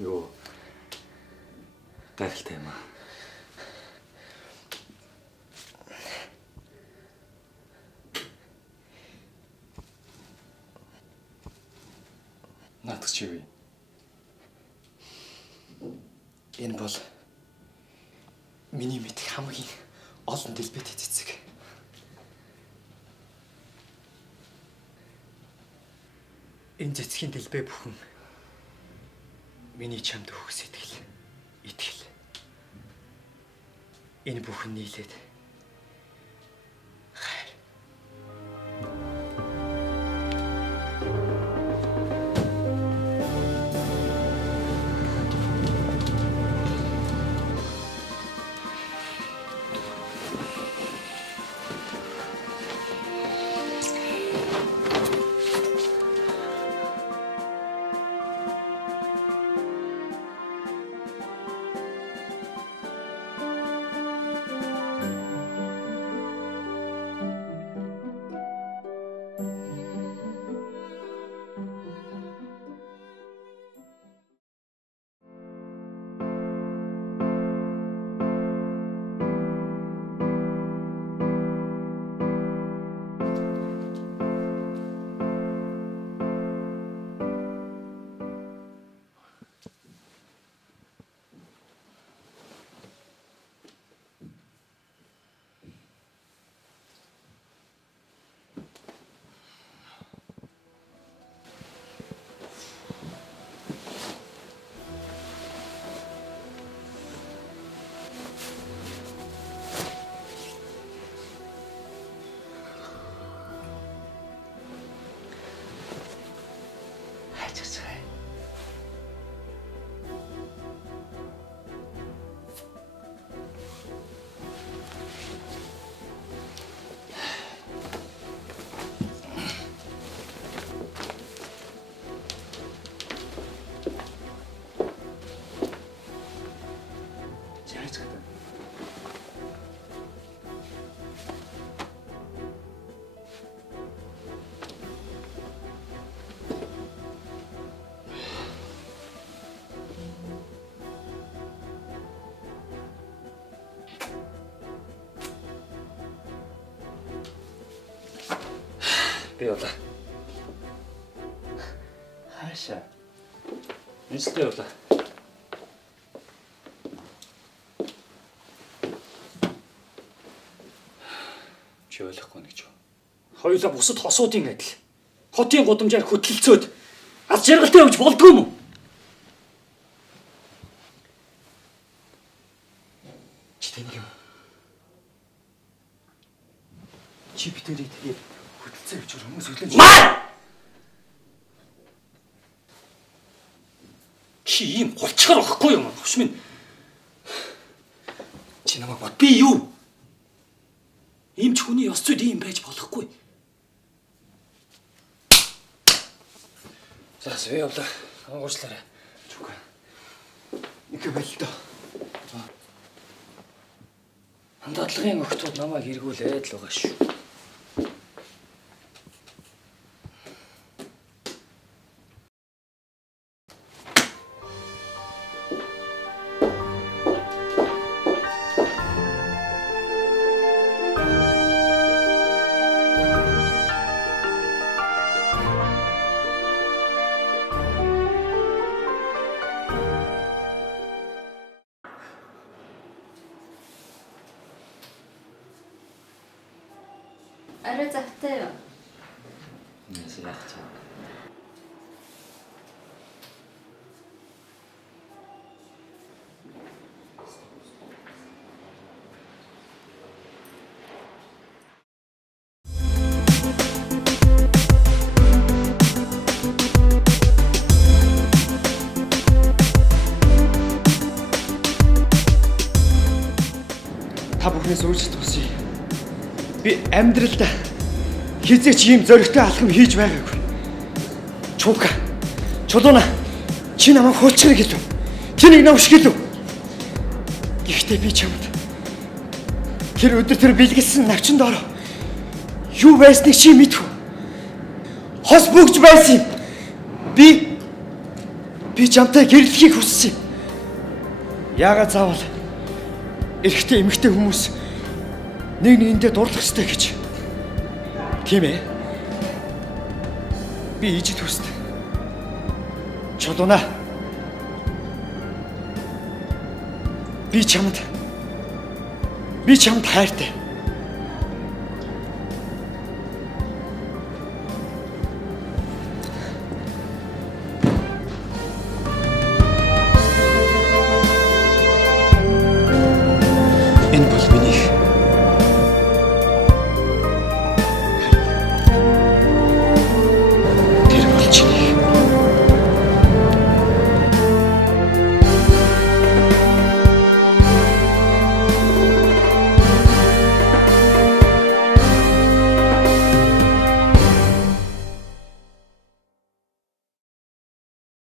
Юу гайхалтай юм аа. Наадах чи юу? Энэ бол миний мэдих хамгийн олон дэлбэтэй цэцэг. Энэ цэцгийн дэлбэ бүхэн миний чамд өгөх сэтгэл, итгэл. Энэ бүхэн нийлээд хайр. Би явлаа. Хаашаа? Нистэй явлаа. Чи ойлгохгүй нэг ч юу. Хоёулаа бусад хосуудын адил. Хотын гудамжаар хөтлөлцөөд аз жаргалтай явж болдгоо юм уу? Чи тэнийг юм. Чи битэрийг тэгээд хөдөлцөө гэж хүмүүс үлэн. Чи ийм голчгор байхгүй юм аа. Хөвш минь. Чи намайг бод. Би юу? Ийм ч хүний ёс зүйд ийм байж болохгүй. За свэ явлаа. Уучлаарай. Чука. Нэг байлтаа. Хандлагын охтууд намайг эргүүлээд л байгаа шүү. Арай захтай юу? Нэс яах вэ? Та бүхнээс өөрчлөлт хүсье. Би амьдралдаа хизээч ийм зоригтой алхам хийж байгаагүй. Чука, чулууна, чи намайг хуульчна гэлв. Чинийг навш гэлв. Гэхдээ би чамд тэр өдөр тэр бэлгэлсэн навчин доор юу байсныг чи мэдв. Хос бүгж байсан юм. Би Би чамтай гэрлэхийг хүссэн. Яагаад заавал эрэгтэй эмэгтэй хүмүүс нэг нэгэндээ дурлах ёстой гэж. Тийм ээ. Би ижид хүсдэг. Чулууна. Би чамд хайртай.